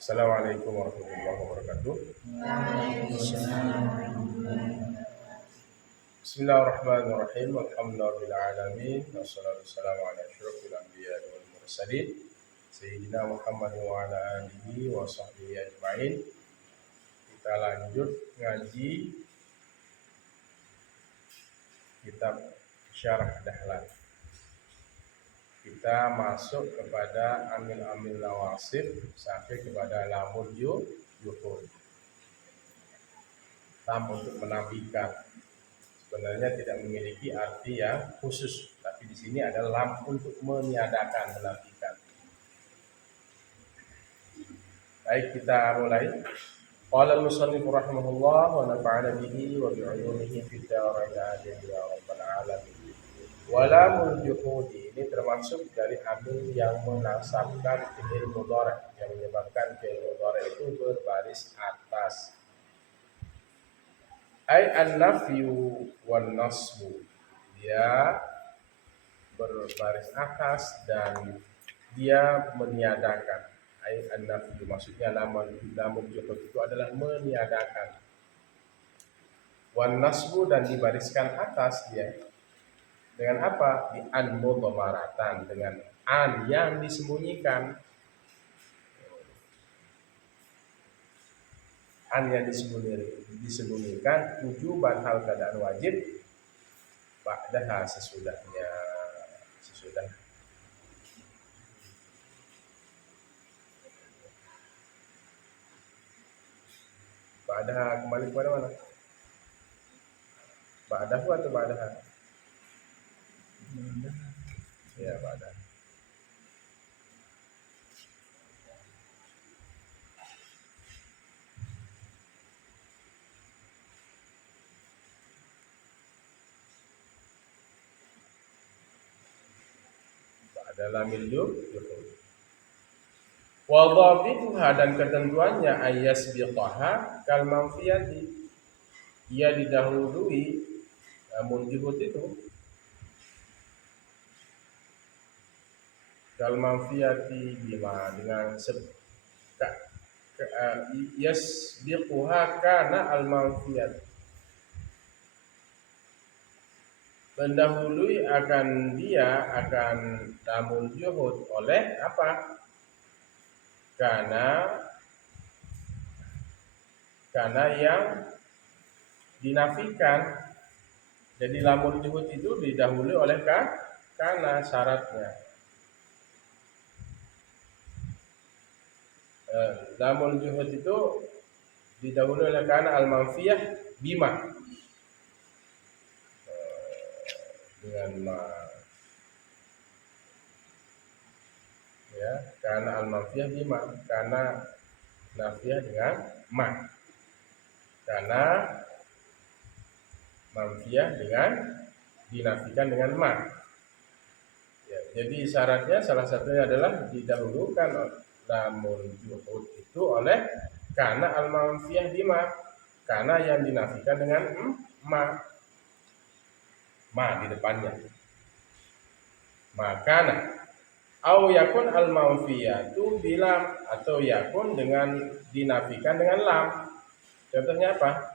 Assalamualaikum warahmatullahi wabarakatuh. Bismillahirrahmanirrahim. Alhamdulillahirabbil alamin. Wassalatu wassalamu ala asyrofil anbiya'i wal mursalin sayyidina Muhammad wa ala alihi wa sahbihi ajmain. Kita lanjut ngaji kitab Syarah Dahlan. Kita masuk kepada amil-amil nawasib sampai kepada lamul yuhud. Lam untuk menafikan. Sebenarnya tidak memiliki arti yang khusus, tapi di sini ada lam untuk meniadakan, menafikan. Baik, kita mulai. Qala al-musannif rahimahullah wa nafa'ana bihi wa bi'ulumihi fid dharain amin ya rabbal alamin. Walamul juhudi ini termasuk dari amil yang menasabkan fi'il mudhari', yang menyebabkan fi'il mudhari' itu berbaris atas. Ai an-nafyu wan nasbu, dia berbaris atas dan dia meniadakan. Ai an-nafyu maksudnya lamun juhud itu adalah meniadakan. Wan nasbu dan dibariskan atas dia dengan apa? Di an mudhamaratan, dengan an yang disembunyikan. An yang disembunyikan wujuban hal keadaan wajib ba'daha sesudah ba'daha kembali kepada mana? Ba'dahu atau ba'daha? Ya, ba'daha. Dalam yuhud. Wa dhabituha dan ketentuannya ayyasbiqaha kal manfiyati, ia didahului lamun juhud itu kal manfiyati bima dengan yasbiquha kana al manfiyat, mendahului akan dia akan lamun juhud oleh apa? Karena yang dinafikan. Jadi lamun juhud itu didahului oleh karena syaratnya. Lamun juhud itu didahului oleh karena al-manfiyah bima, dengan ma, ya, karena al-manfiyah bima, karena nafiyah dengan ma, karena manfiyah dengan dinafikan dengan ma. Ya, jadi syaratnya salah satunya adalah didahulukan lamun juhud itu oleh karena al-manfiyah bima, karena yang dinafikan dengan ma di depannya. Makana au yakun al-manfiyatu bilam, atau yakun dengan dinafikan dengan lam. Contohnya apa?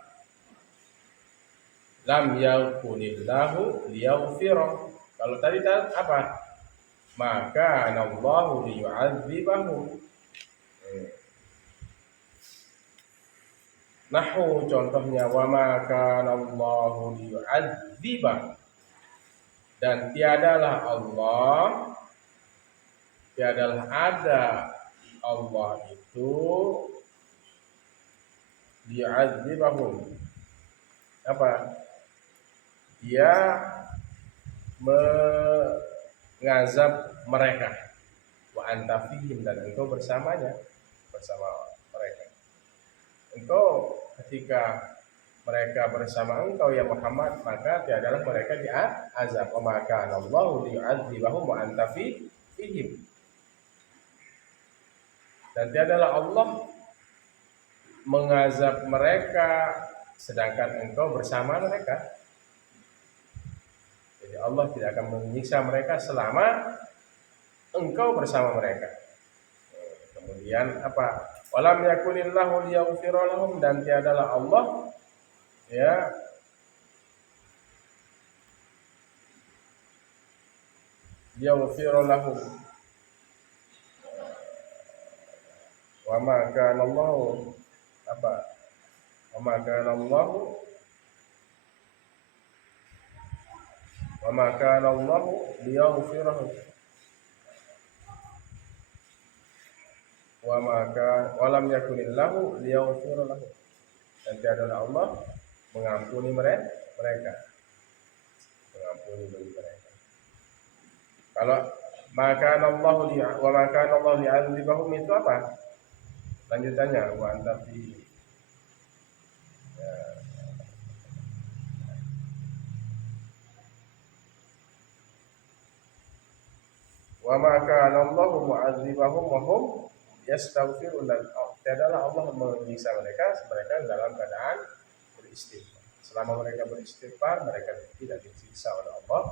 Lam yakunillahu liyaghfira. Kalau tadi apa? Maka anallahu liyu'adzibahum. Nahu contohnya wa ma kana Allahu liyu'adzibah, dan tiadalah ada Allah itu liyu'adzibahum, apa? Dia mengazab mereka, wa anta fihim, dan engkau bersama mereka. Engkau ketika mereka bersama engkau ya Muhammad, maka tiadalah mereka diazab. Wa maka Allahu liyu'adzibahum wa anta fihim, dan tiadalah Allah mengazab mereka sedangkan engkau bersama mereka. Jadi Allah tidak akan menyiksa mereka selama engkau bersama mereka. Kemudian apa? Walam yakunillahu liyaghfira lahum, dan tiadalah Allah ya liyaghfira lahum. Wa ma kana Allah apa? Wa ma kana Allah wa ma kana Allah liyaghfirahum. Wa ma kana walam yakunillahu liyaghfira lahum, dan tiadalah Allah mengampuni mereka, mengampuni bagi mereka. Kalau maka Allah wa maka Allah li'adzibahum itu apa? Lanjutannya wa anta fi ya, wa maka Allah mu'adzibahum wa hum yastaghfirun, dan tiadalah Allah menyiksa mereka dalam keadaan beristighfar. Selama mereka beristighfar, mereka tidak disiksa oleh Allah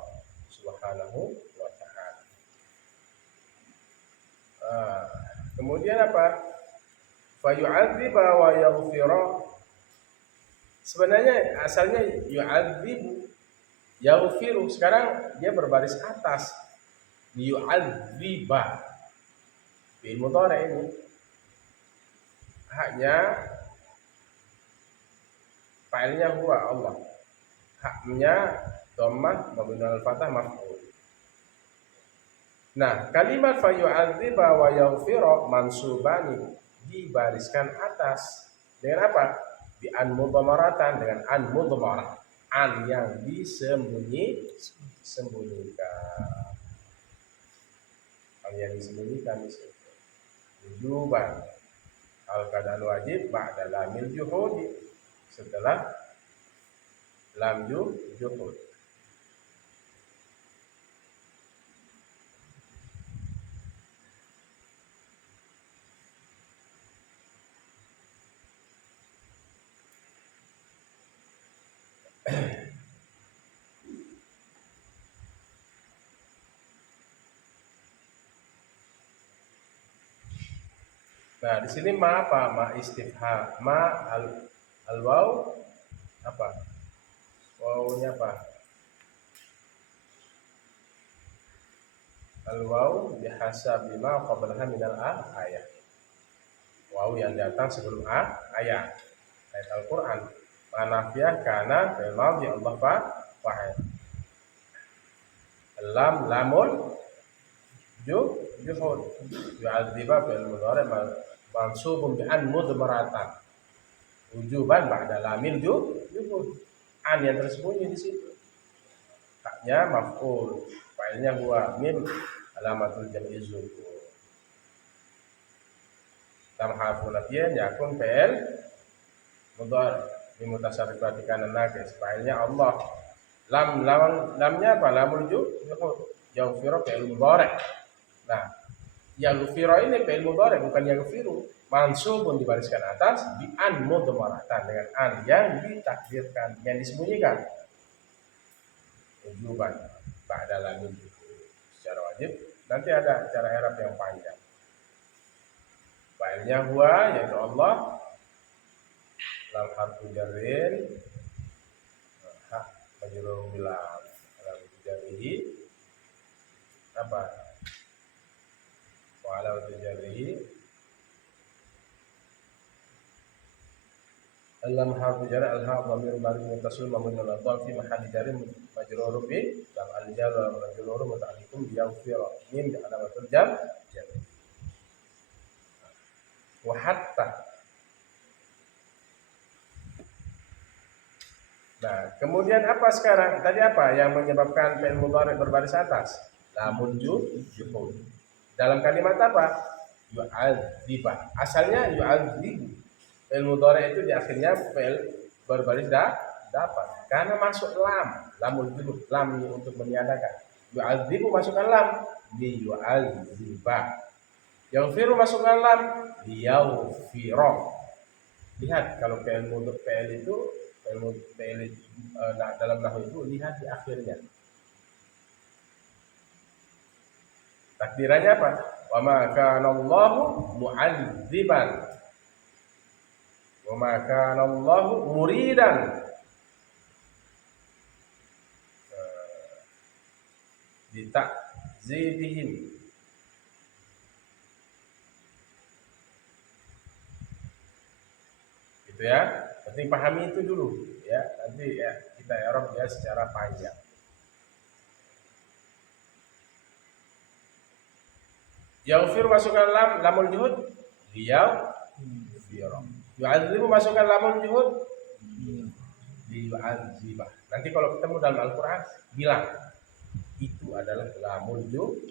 Subhanahu wa taala. Kemudian apa? Fa yu'adziba wa yaghfira. Sebenarnya asalnya yu'adzibu yaghfiru, sekarang dia berbaris atas. Yu'adziba fi'il mudhari ini haknya fa'ilnya huwa Allah, haknya dhammah mabni al fathah maf'ul. Nah, kalimat fa yu'adziba wa yaghfira mansubani, dibariskan atas dengan apa? Bi an mudhamaratan, dengan an mudhamarah, an yang disembunyikan, an yang disembunyikan wujuban al keadaan wajib ba'da lamil juhudi, setelah lam juhud. Nah, di sini ma apa? Ma istifham. Ma al waw apa? Wawnya apa? Al waw bihasabi ma qablaha min al ayat. Waw yang datang sebelum ayat Al-Qur'an. Manafiyah kana fil madhi Allah fa'il. Lam lamun juhud. Yu'adziba fil mudhari mansubun bi an mudmaratan wujuban ba'da lamil juhud. An yang tersembunyi di situ, haknya maf'ul, fa'ilnya huwa, mim alamatul jam'i zukur. Tam harfu nafiyin yakun fi'il mudhari bi mutasarrifati kana naqis, fa'ilnya Allah. Lamnya apa? Lamul juhud. Yaghfiru fi'il mudhari. Nah, yaghfiru ini fi'il mudhari, bukan yaghfiru. Mansubun dibariskan atas bi an mudmaratan, dengan an yang ditakdirkan, yang disembunyikan. Wujuban ba'da lamil juhud, secara wajib. Nanti ada cara i'rab yang panjang. Fa'ilnya huwa, yaitu Allah. Lam harfu jarrin, hak majrur bil lam, lam jarrihi apa? Wa ala jarrihi lam harfu jarri al-ha dhamir mari muttasil mabni ala dhamm fi mahalli jarri majrur bi lam al-jar wa majrur muta'alliqun bi yaghfira min alamatul jar wa hatta. Nah, kemudian apa sekarang? Tadi apa yang menyebabkan fi'il mudhari berbaris atas? Lamun juhud. Dalam kalimat apa? Yu'adziba. Asalnya yu'adzibu. Fi'il mudhari itu di akhirnya fi'il berbaris dapat. Karena masuk lamul juhud, lam untuk meniadakan. Yu'adzibu masukkan lam, li yu'adziba. Yaghfiru masukkan lam, li yaghfira. Lihat kalau fi'il itu dalam nahwu itu, lihat di akhirnya. Takdirannya apa? Wa ma kana Allahu mu'adziban Wa ma kana Allahu muridan bi ta'zibihim. Gitu ya. Penting pahami itu dulu ya. Nanti ya kita i'rab ya secara panjang. Yaghfir masukkan lamul juhud liyaghfir. Yu'adzibu masukkan lamul juhud liyu'adzibah. Nanti kalau ketemu dalam Al-Qur'an bilang itu adalah lamul juhud,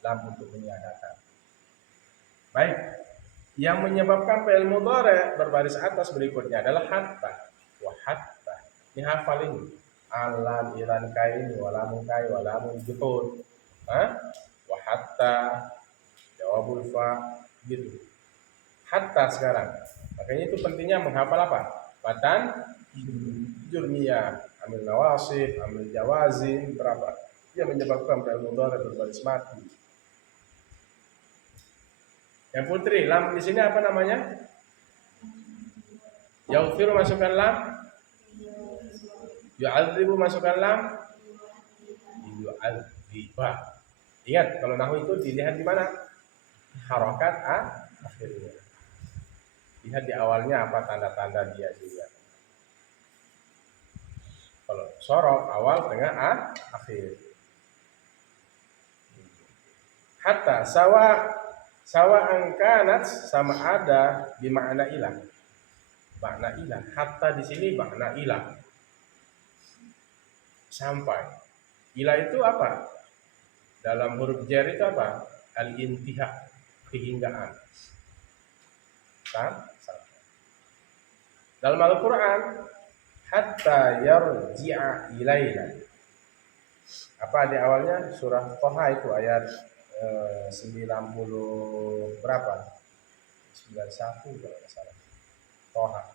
lam untuk meniadakan. Baik. Yang menyebabkan fi'il mudhari' berbaris atas berikutnya adalah hatta. Wa hatta. Ini hafal ini. Alam ilan kain walamun kai walamun juhud. Wa hatta jawabul fa gitu. Hatta sekarang. Makanya itu pentingnya menghafal apa? Batan jurmiyah, amil nawasib, amil jawazim, berapa? Yang menyebabkan fi'il mudhari' berbaris mati. Yang putri, lam di sini apa namanya? Yaghfir masukkan lam. Yu'adzibu masukkan lam. Yu'adzibah. Ingat, kalau nahwu itu dilihat di mana? Harokat akhirnya. Lihat di awalnya apa tanda-tanda dia juga. Kalau sorof awal, tengah, akhir. Hatta sawa angkanat sama ada di makna ilah. Makna ilah. Hatta di sini makna ilah. Sampai. Ilah itu apa? Dalam huruf jar itu apa? Al-intiha, kehinggaan. Sampai. Dalam Al-Qur'an hatta yarji'a ilaina. Apa di awalnya? Surah Thaha itu ayat 90 berapa? 91 kalau tidak salah. Thaha.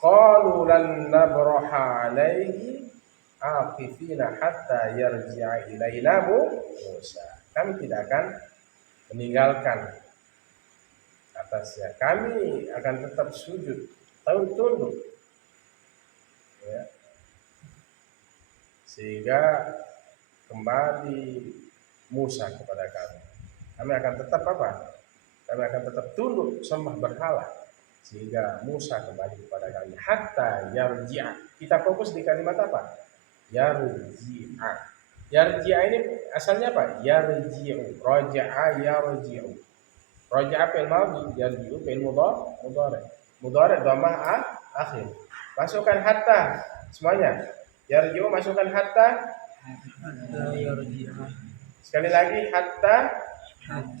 Qalu lan nabraha alaihi aqifina hatta yarji'a ilaina Musa. Kami tidak akan meninggalkan atasnya. Kami akan tetap sujud, tunduk. Ya. Sehingga kembali Musa kepada kami. Kami akan tetap apa? Kami akan tetap tunduk sembah berhala sehingga Musa kembali kepada kami. Hatta yarji'a. Kita fokus di kalimat apa? Yarji'a. Yarji'a ini asalnya apa? Yarji'u. Raja'a yarji'u. Raja'a fi'il madhi, yarji'u fi'il mudhari'. Mudhari' dhammah akhir. Masukkan hatta semuanya. Yarji'u masukkan hatta yarji'a. Sekali lagi hatta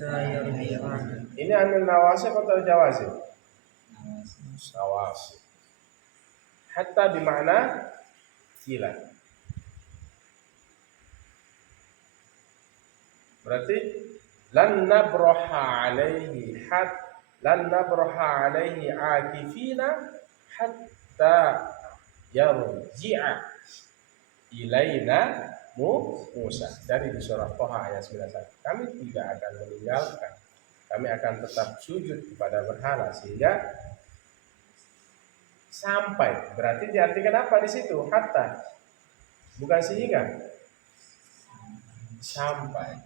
yarji'a. Ini amil nawasib atau jawazim? Nawasib. Hatta bermakna ila. Berarti lan nabraha alaihi akifina hatta yarji'a ilaina Musa. Dari di surah Thaha ayat 91. Kami tidak akan meninggalkan. Kami akan tetap sujud kepada berhala sehingga sampai. Berarti diartikan apa di situ? Hatta. Bukan sehingga. Sampai.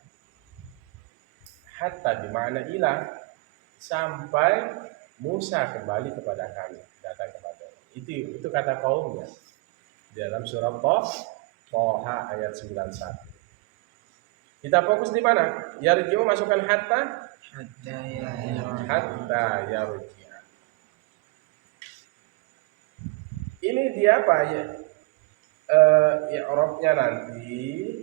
Hatta bermakna ilah. Sampai Musa kembali kepada kami, datang kepada kami. Itu kata kaumnya dalam surah Thaha ayat 91. Kita fokus di mana? Yarji'u masukkan hatta yarji'a. Ini dia apa ya? I'rabnya nanti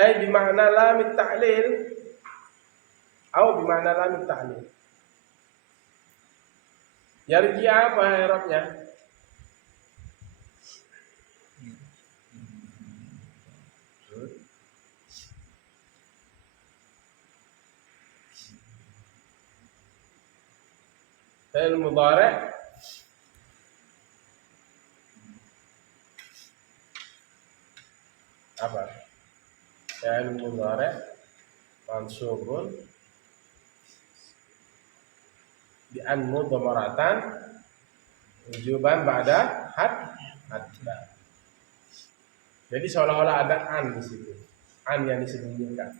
bimakna lam ta'lil atau bimakna lam ta'lil. Yarji'a apa i'rabnya? Fi'il mudhari' apa? Fi'il mudhari' mansubun bi an mudmaratan wujuban ba'da hatta. Jadi seolah-olah ada an di situ. An yang disembunyikan.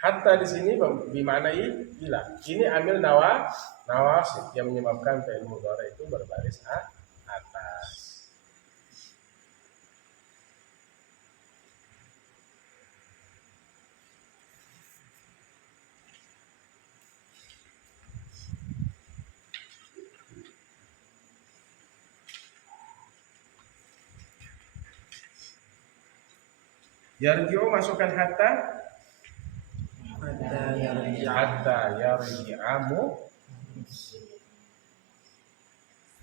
Hatta di sini dimaknai ila. Ini ambil nawasib yang menyebabkan fi'il mudhari' itu berbaris atas. Yarji'u masukkan hatta yarji'amu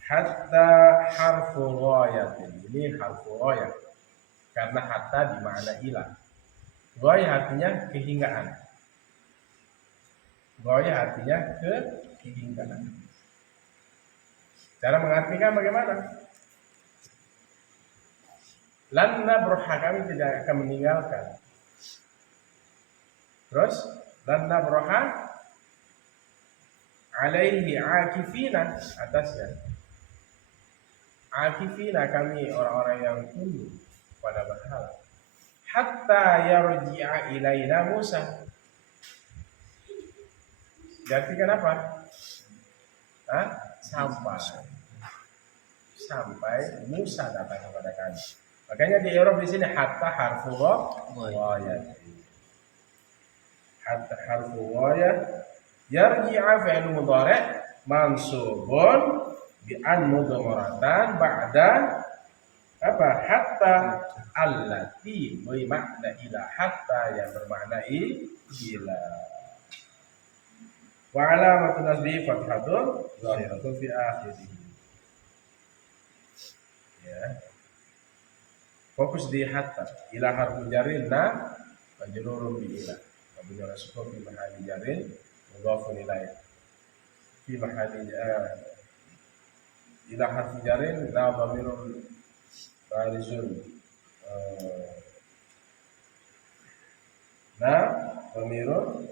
hatta harfu ghayatin. Ini harfu ghayah karena hatta dimakna ila. Ghayah artinya kehinggaan. Ghayah artinya kehinggaan. Cara mengartikan bagaimana? Lan nabraha, kami tidak akan meninggalkan. Terus lan nabraha alaihi akifina, atasnya. Akifina, kami orang-orang yang tunduk pada berhala. Hatta yarji'a ilaina Musa. Diartikan apa? Sampai Musa datang kepada kami. Makanya di Arab di sini hatta harfu ghayah. Hatta harfu ghayah yarji'a fi'il mudhari' mansubun bi an mudmaratan ba'da apa? Hatta allati bermakna ila, hatta yang bermakna ila. Wa alamatun nasbi fathatun zahiratun fi akhirih. Ya. Fokus di hatta. Ila harfu jarin na majrurun bi ila. Mabni ala sukun fi mahalli jarin mudhafun ilaih. Fi mahalli ila harfu jarin la dhamirun barizun. Na dhamirun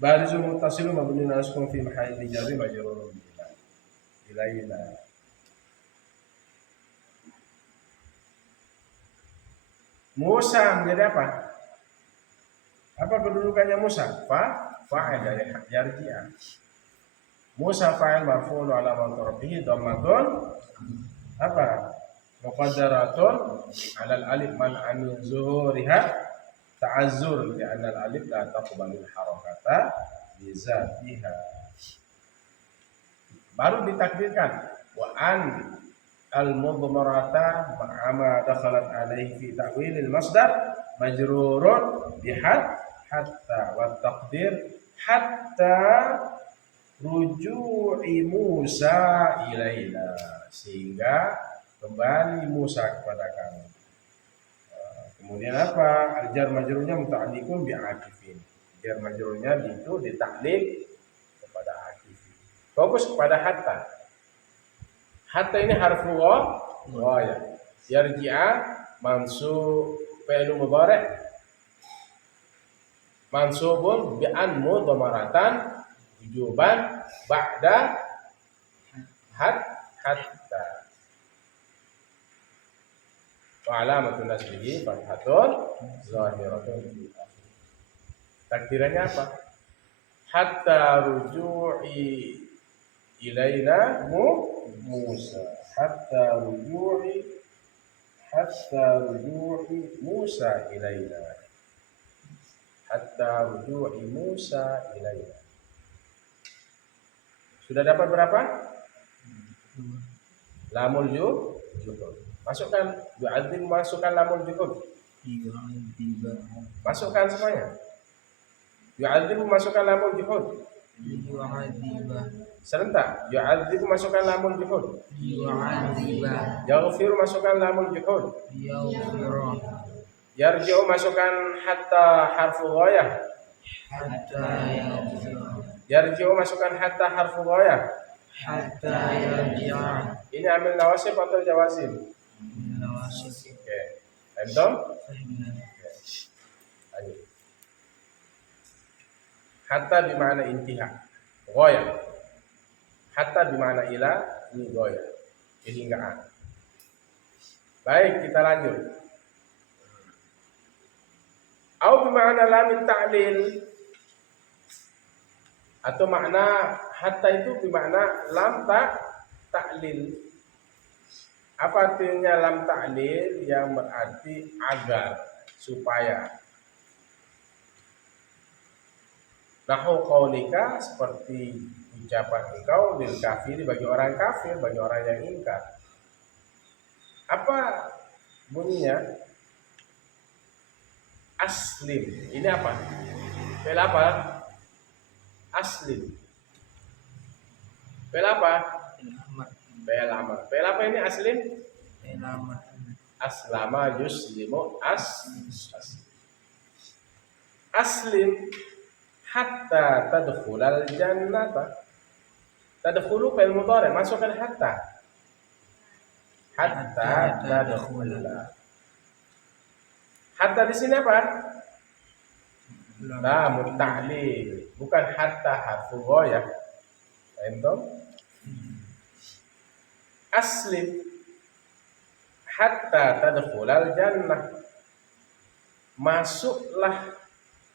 barizun muttasilun mabni ala sukun fi mahalli jarin majrurun bi ila. Ilaina. Musa menjadi apa? Apa kedudukannya Musa? Fa'il dari yarji'a. Musa fa'il marfu'un ala man tarabihi dhammatun apa? Muqaddaratun 'ala al-alif man an zuhuriha ta'azzur li anna al-alif la taqbalu al-harakata bi zatiha. Baru ditakdirkan wa an al-mudmarata ma'ama dakhalat alaihi fi ta'wilil masdar majrurun bihad hatta wa taqdir hatta ruju'i Musa ilaina, sehingga kembali Musa kepada kami. Kemudian apa? Jar majrurnya muta'alliqun bi'akifin. Jar majrurnya itu ditaklid kepada akifin. Fokus kepada hatta. Hatta ini harfu ghayah. Yarji'a mansub fi'il mudhari' mansubun bi an mudmaratan wujuban ba'da hatta. Wa alamatun nasbihi fathatun zahiratun fi akhir. Takdirannya apa? Hatta ruju'i ilaina Musa. Hatta ruju'i Musa ilaina. Hatta ruju'i Musa ilaina. Sudah dapat berapa? Lamul juhud. Masukkan yu'adzib, masukkan lamul juhud. Masukkan semuanya. Yu'adzib, masukkan lamul juhud. Serentak. Yu'adzib, masukkan lamul juhud. Yaghfir, masukkan lamul juhud. Yarji'u, masukkan hatta harfu ghayah. Yarji'u, masukkan hatta harfu ghayah. Ini ambil nawasib atau jawazim? Nawasib. Oke. Antum? Lanjut. Hatta bimana intiha. Ghaya. Hatta bimana ila ini ghaya. Kehinggaan. Baik, kita lanjut. Au bimana lam ta'lil. Atau makna hatta itu bermakna lam ta'lil. Apa artinya lam ta'lil? Yang berarti agar, supaya. Nahu qaulika, seperti ucapan engkau lil kafir, bagi orang kafir, bagi orang yang ingkar. Apa bunyinya? Aslim. Ini apa? Fi'il apa? Aslim. Fi'il apa? Fi'il amar. Fi'il apa ini aslim? Aslama yuslimu aslim hatta tadkhulal jannata. Tadkhulu fi'il mudhari, masukkan hatta. Hatta tadkhula. Hatta di sini apa? Lam ta'lil, bukan hatta harfu ghayah. Entum? Aslim hatta tadkhulal jannah. Masuklah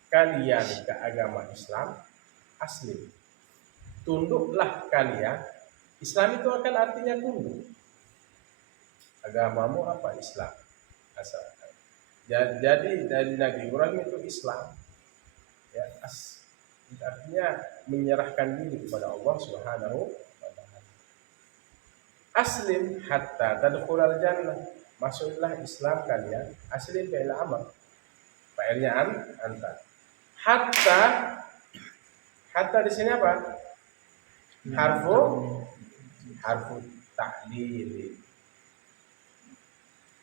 kalian ke agama Islam. Aslim. Tunduklah kalian. Islam itu akan artinya tunduk. Agamamu apa? Islam. Asal. Jadi dari Nabi Ibrahim itu Islam, ya, artinya menyerahkan diri kepada Allah Subhanahu wa taala. Aslim hatta tadkhulal jannah. Masuklah Islam kalian. Aslim fi'il amr. Fa'ilnya anta. Hatta di sini apa? Harfu ta'lil.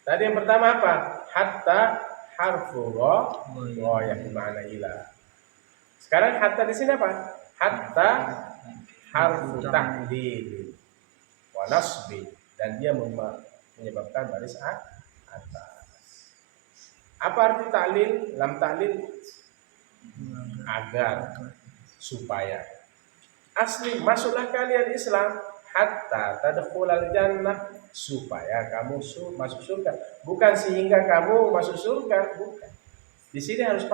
Tadi yang pertama apa? Hatta harfu ghayah bima'na ila. Sekarang hatta di sini apa? Hatta harfu ta'lil wa nasbi, dan dia menyebabkan baris atas. Apa arti ta'lil? Lam ta'lil agar, supaya. Asli, masuklah kalian Islam hatta tadkhulal jannah, supaya kamu masuk surga. Bukan sehingga kamu masuk surga, bukan. Di sini harus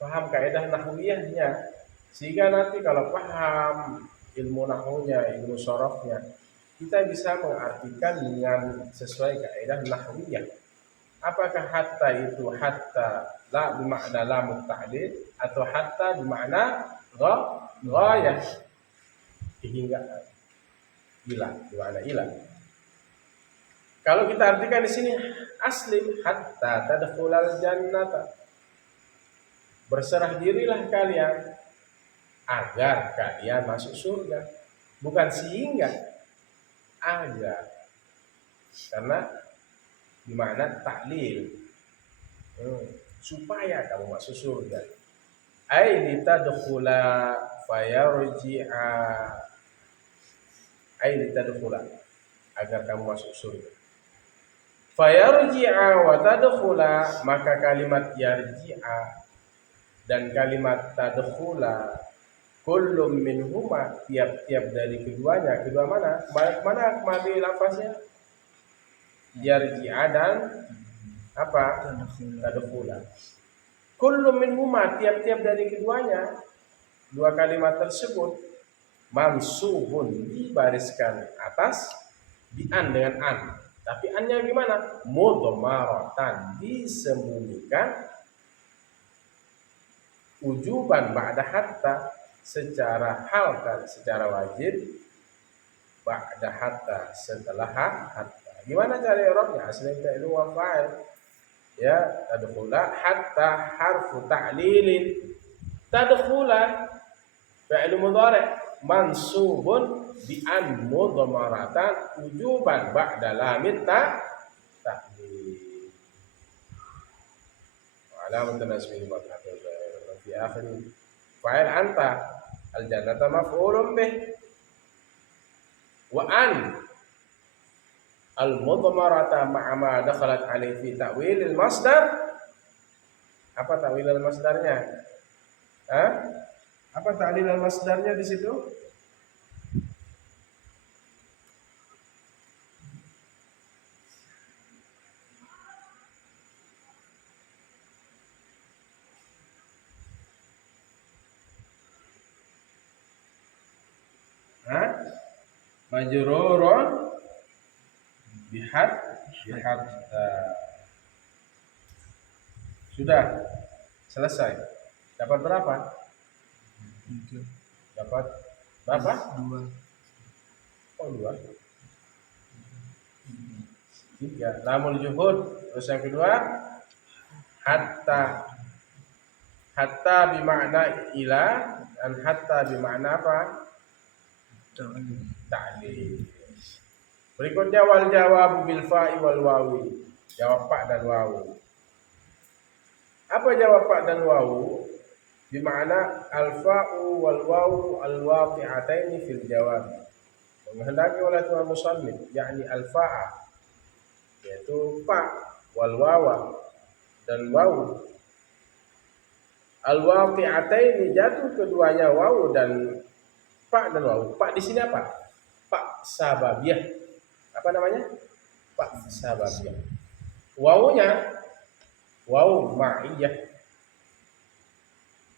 paham kaidah nahwiyahnya, sehingga nanti kalau paham ilmu nahwunya, ilmu sorofnya, kita bisa mengartikan dengan sesuai kaidah nahwiyah. Apakah hatta itu hatta la bermakna lam ta'lil, atau hatta bermakna ghayah, hingga ila, bermakna ila. Kalau kita artikan di sini aslim hatta tadkhulal jannata, berserah dirilah kalian agar kalian masuk surga, bukan sehingga, agar. Karena bermakna ta'lil, supaya kamu masuk surga. Ai litadkhula fayarji'a, ai litadkhula, agar kamu masuk surga. Fayarji'a wa tadkhula, maka kalimat yarji'a dan kalimat tadkhula, kullum minhuma, tiap-tiap dari keduanya. Kedua mana? Mana kembali lafaznya? Yarji'a dan apa? Tadkhula. Kullum minhuma, tiap-tiap dari keduanya. Dua kalimat tersebut mansubun, dibariskan atas, bi'an, dengan an. Tapi annya gimana? Mudmaratan, disembunyikan, ujuban ba'da hatta, secara hal dan secara wajib, ba'da hatta, setelah hatta. Gimana cara i'rabnya? Asli fi'il wa fa'il. Ya, tadkhula hatta harfu ta'lilin. Tadkhula fi'il mudhari' mansubun bi an mudmaratan wujuban ba'da lamit ta'lil. Wa alamatun nasbihi fathah fi akhir fa'il anta, al jannata maf'ulun bih, wa an al-mudmarata ma'a ma dakhalat alaihi fi ta'wilil masdar. Apa ta'wilil masdarnya? Hah? Apa ta'lilul masdarnya di situ? Hah? Majrurun bihat. Sudah selesai. Dapat berapa? Dapat berapa? 2. Oh, 2. 3. Lamul juhud. Terus yang kedua, hatta. Hatta bimakna ila dan hatta bimakna apa? Ta'lil. Berikutnya wal jawabu bil fa'i wal wawi. Jawab fa dan wawu. Apa jawab fa dan wawu? Bimakna al fa'u wal wawu al waqi'ataini fil jawab. Menghendaki oleh Tuhan musannif, yakni al fa'a, yaitu fa wal wawa dan wawu. Al waqi'ataini jatuh keduanya wawu dan fa dan wawu. Fa di sini apa? Fa sababiyah. Apa namanya? Fa sababiyah. Wawunya wawu ma'iyah.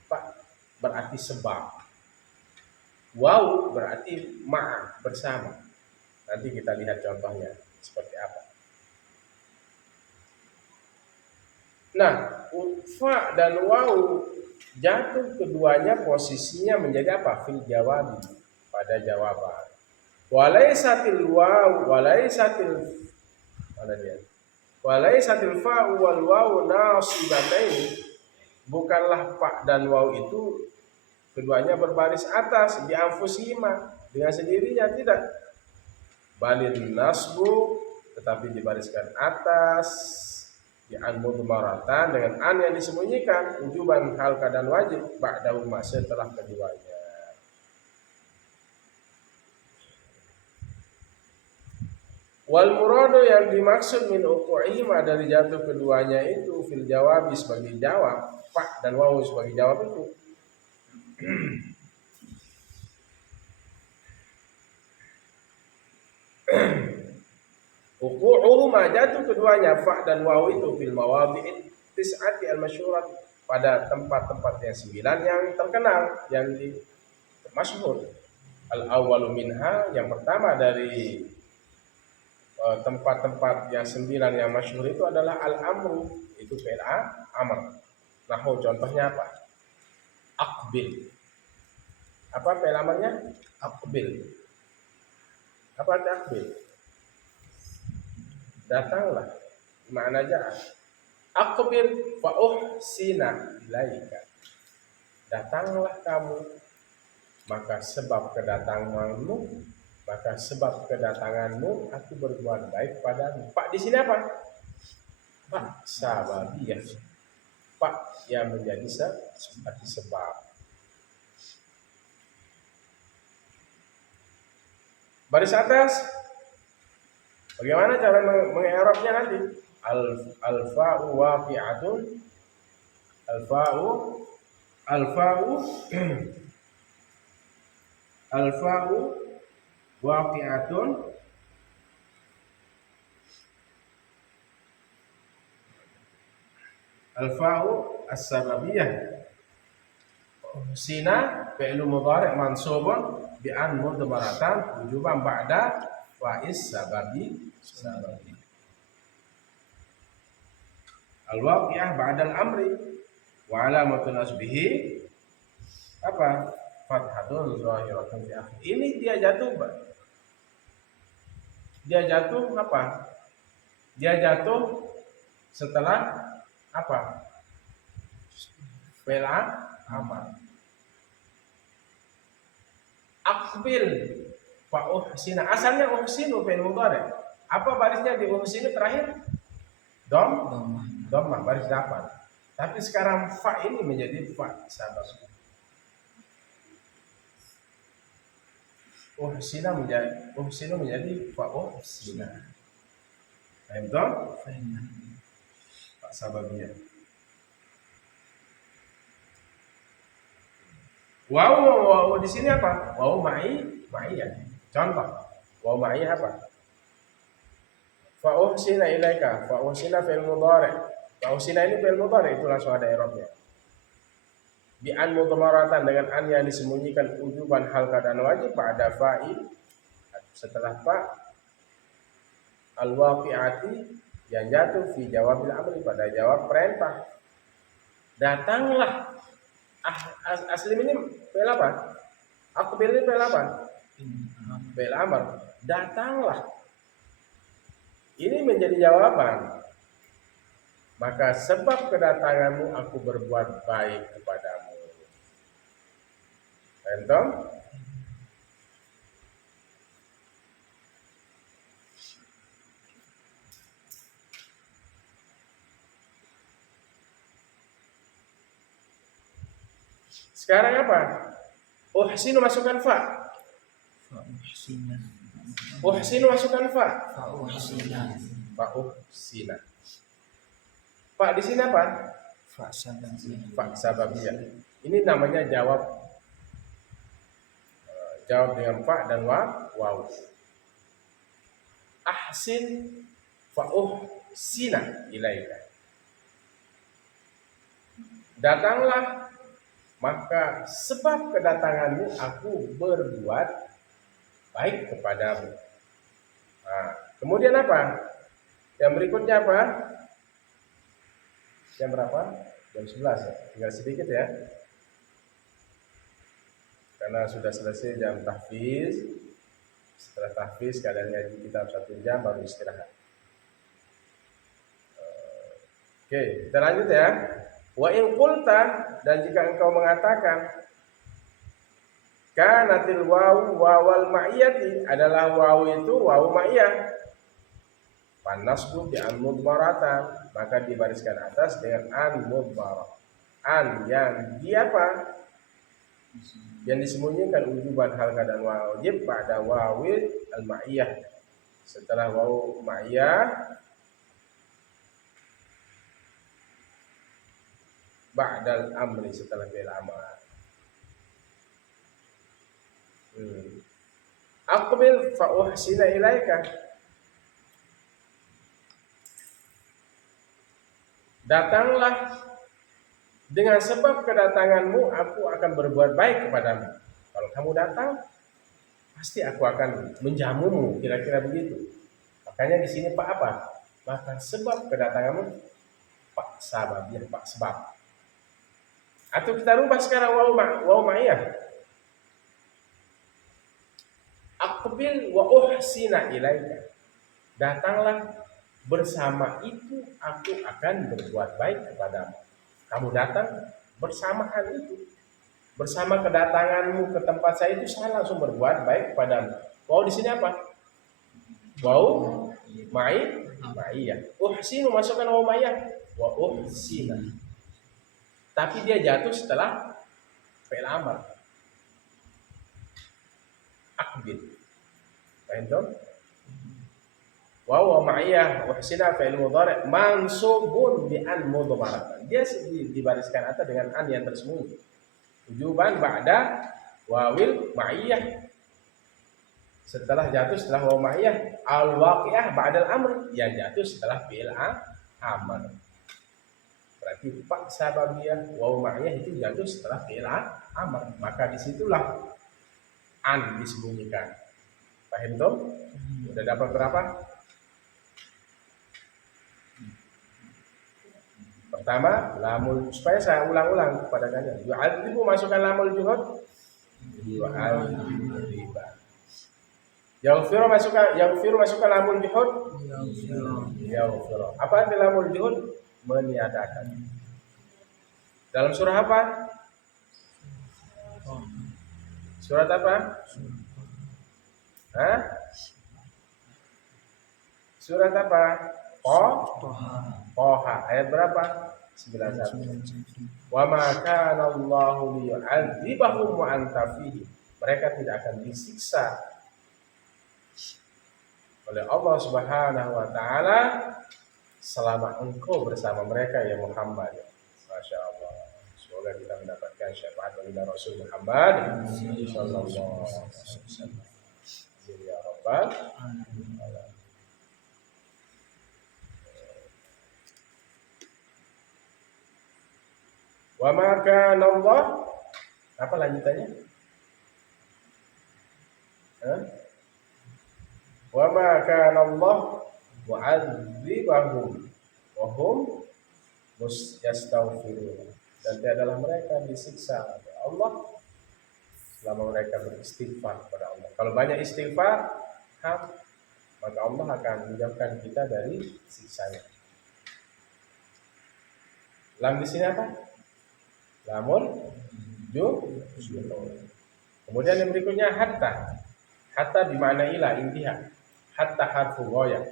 Fa berarti sebab. Wawu berarti ma'a, bersama. Nanti kita lihat contohnya seperti apa. Nah, fa dan wawu jatuh keduanya posisinya menjadi apa? Fil jawabi, pada jawaban. Walaisatil wawu, walaisatil mana dia? Walaisatil fa'u wal wawu nasibataini. Bukanlah fa dan wawu itu keduanya berbaris atas di anfusihima dengan sendirinya, tidak. Balin nasbu, tetapi dibariskan atas di an mudmaratan dengan an yang disembunyikan, wujuban hal keadaan wajib ba'dahu setelah keduanya. Wal muradu yang dimaksud min uqu'ihima dari jatuh keduanya itu fil jawabi sebagai jawab, fa dan wawu sebagai jawab itu. Uqu'uhuma jatuh keduanya fa dan wawu itu fil mawadhi'it tis'ati al-masyhurat, pada tempat-tempat yang 9 yang terkenal, yang masyhur. Al-awwalu minha, yang pertama dari tempat-tempat yang 9 yang masyhur itu adalah al-amru, itu fi'il amr. Nahu contohnya apa? Aqbil. Apa fi'il amrnya? Aqbil. Apa arti aqbil? Datanglah. Makna ja'a. Aqbil fa uhsina ilaika. Datanglah kamu, maka sebab kedatanganmu, aku berbuat baik padamu. Pak di sini apa? Pak sababiyah. Pak yang menjadi seperti sebab. Baris atas. Bagaimana cara mengi'rabnya nanti? Al-fa'u waqi'atun. Al-fa'u al-fa'u waqi'atun al-fa'u as-sababiyah. Sina fi'lu mudhari' mansubun bi an mudmaratan wujuban ba'da fa'is sababi. Al-waqi'ah ba'da al-amri wa alamatun nasbihi apa? Fathatun zahiratun fi akhir. Ini dia jatuh apa? Dia jatuh setelah apa? Fi'il amr. Aqbil fa uhsina. Asalnya uhsinu fi'il mudhari'. Apa barisnya di uhsinu terakhir? Dhammah baris 8. Tapi sekarang fa ini menjadi fa sabab. Uhsinu menjadi fa uhsina. Paham toh? Pak sababiyah. Wow di sini apa? Wow ma'iyah. Contoh. Wow ma'iyah apa? Fa uhsina ilaika. Fa uhsina fi'il mudhari'. Fa uhsina ini fi'il mudhari', itu langsung ada i'rabnya. Bi an mudmaratan, dengan an yang disembunyikan ujuban hal keadaan wajib pada fa'i, setelah fa al waqi'ati yang jatuh fi jawabil amri, pada jawab perintah. Datanglah. Asli ini fi'il apa? Aqbil ini fi'il apa? Fi'il amr. Datanglah. Ini menjadi jawaban. Maka sebab kedatanganmu aku berbuat baik kepadamu. Paham? Sekarang apa? Uhsinu masukkan fa. Uhsinu masukkan fa. Fa uhsina. Fa di sini apa? Fa sababiyah. Ini namanya jawab dengan fa dan waw. Ahsin fa uhsina ilaika. Datanglah, maka sebab kedatanganmu aku berbuat baik kepadamu. Nah, kemudian apa? Yang berikutnya apa? Jam berapa? Jam 11 ya. Tinggal sedikit ya. Karena sudah selesai jam tahfiz. Setelah tahfiz kalian ngaji kitab 1 jam baru istirahat. Oke, kita lanjut ya. Wa in qulta, dan jika engkau mengatakan kanatil wawu wawal ma'iyati, adalah wawu itu wawu ma'iyah, panasbu bi an mudmaratan, maka dibariskan atas dengan an mudmarah. An yang dia apa? Yang disembunyikan ujuban hal keadaan wajib pada wawil al ma'iyah, setelah wawu ma'iyah ba'dal amri, setelah fi'il amr. Aqbil fa uhsina ilaika. Datanglah, dengan sebab kedatanganmu aku akan berbuat baik kepadamu. Kalau kamu datang, pasti aku akan menjamumu, kira-kira begitu. Makanya di sini pak apa? Maka sebab kedatanganmu pak sabab, ya pak sebab. Atau kita rubah sekarang waw ma'iyah. Aqbil wa uhsina ilaika. Datanglah, bersama itu aku akan berbuat baik kepadamu. Kamu datang, bersamaan itu, bersama kedatanganmu ke tempat saya itu, saya langsung berbuat baik kepadamu. Waw di sini apa? Waw ma'iyah. Uhsinu masukkan waw ma'iyah. Wa uhsina. Tapi dia jatuh setelah fi'il amr. Aqbil. Paham? Waw ma'iyah uhsina fi'il mudhari' mansubun bi an mudmaratan. Dia dibariskan atas dengan an yang tersembunyi. Ujuban ba'da wawil ma'iyah. Setelah jatuh setelah waw ma'iyah, al waqi'ah ba'dal amr, yang jatuh setelah fi'il amr. Berarti pak sababiyah waw ma'iyah itu jatuh setelah fi'il amr. Maka disitulah an disembunyikan. Paham tuh? Udah dapat berapa? Pertama, lamul, supaya saya ulang-ulang kepada kalian. Yu'adzibu masukkan lamul juhud. Yu'adzibu riba. Yaghfiru masukkan lamul juhud. Yaghfiru. Apa arti lamul juhud? Meniadakan. Dalam surah apa? Surat apa? Hah? Surat apa? Toha. Ayat berapa? 91. Wa ma kana Allahu liyu'adzibahum wa anta fihim. Mereka tidak akan disiksa oleh Allah Subhanahu wa taala selama engkau bersama mereka ya Muhammad. Masya Allah. Semoga kita mendapatkan syafaat dari Rasul Muhammad sallallahu alaihi wasallam. Ya Rabbal alamin. Wa ma kana Allah, apa lanjutannya? Wa ma kana Allah mu'adzibahum wa hum yastaghfirun. Dan tiadalah mereka disiksa oleh Allah selama mereka beristighfar kepada Allah. Kalau banyak istighfar, maka Allah akan menjauhkan kita dari siksanya. Lam di sini apa? Lamun kemudian yang berikutnya hatta. Hatta bimana ila intiha. Hatta harfu ghayah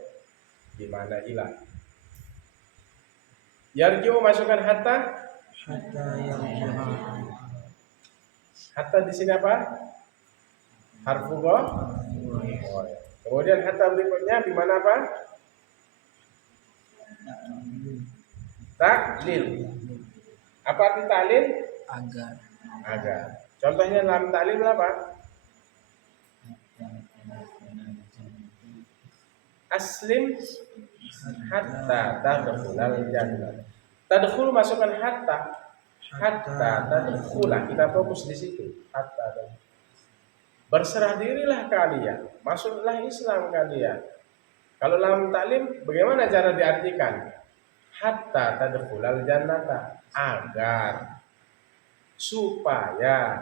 bimana ila. Yarji'u masukkan hatta. Hatta yarji'a. Hatta di sini apa? Harfu ghayah. Kemudian hatta berikutnya bimana apa? Taklil. Apa arti taklil? Agar. Contohnya lam taklil apa? Aslim hatta tadkhulal jannah. Tadkhul masukkan hatta. Hatta tadkhulah. Kita fokus di situ. Hatta. Berserah dirilah kalian, masuklah Islam kalian. Kalau lam taklim bagaimana cara diartikan? Hatta tadkhulal jannata, agar supaya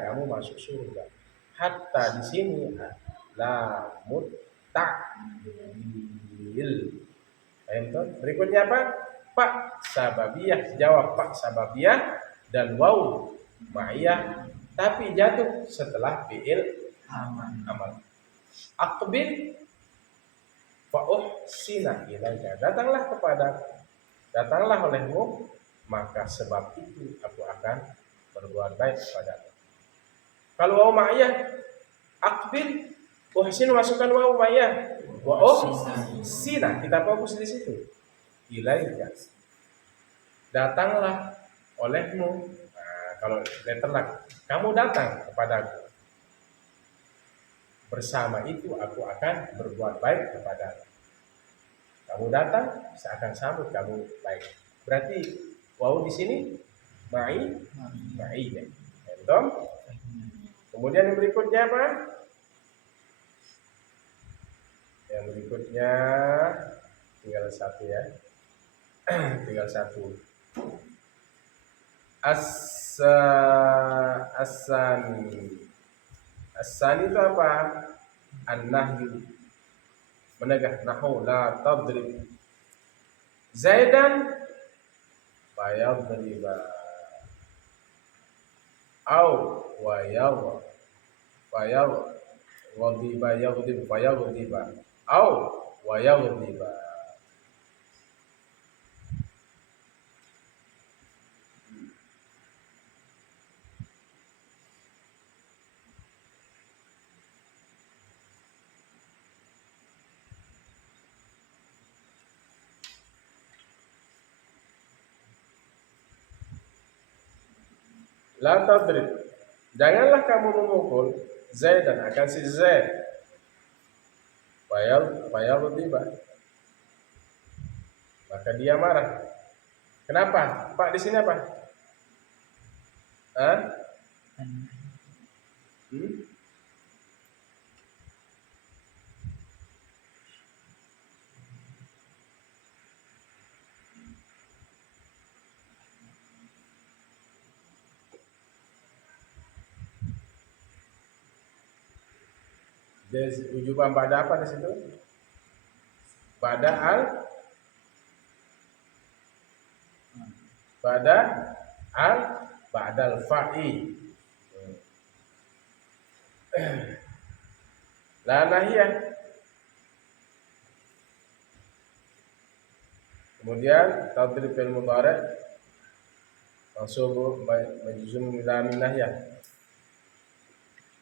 kamu masuk surga. Hatta di sini lamut ta'lil. Berikutnya apa? Pak sababiyah, jawab pak sababiyah dan waw ma'iyah, tapi jatuh setelah fi'il amal. Aqbil fa uhsina ilaika, datanglah olehmu, maka sebab itu aku akan berbuat baik kepadamu. Kalau waw ma'iyah, aqbil uhsin masukkan waw ma'iyah, wa uhsina, kita fokus di situ. Ilaika, datanglah olehmu. Nah, kalau letter lag, kamu datang kepadaku. Bersama itu aku akan berbuat baik kepadamu. Kamu datang, saya akan sambut kamu baik. Berarti wow di sini ma'i ya. Entah. Kemudian yang berikutnya apa? Yang berikutnya tinggal satu ya. Tinggal satu. As-san itu apa? An-nahyu, menegah. Nahu la tadrib Zaidan fayadriba au wa yaghdib fayaghdib au wa yaghdib. La tadrib, janganlah kamu memukul Zaidan, akan si Zaid. Fayaghdib, maka dia marah. Kenapa? Pak di sini apa? Ujuban pada apa di situ? Badal fa'i. La nahiyah. Kemudian tadrib fil mudhari' mansub majzum lam nahiyah.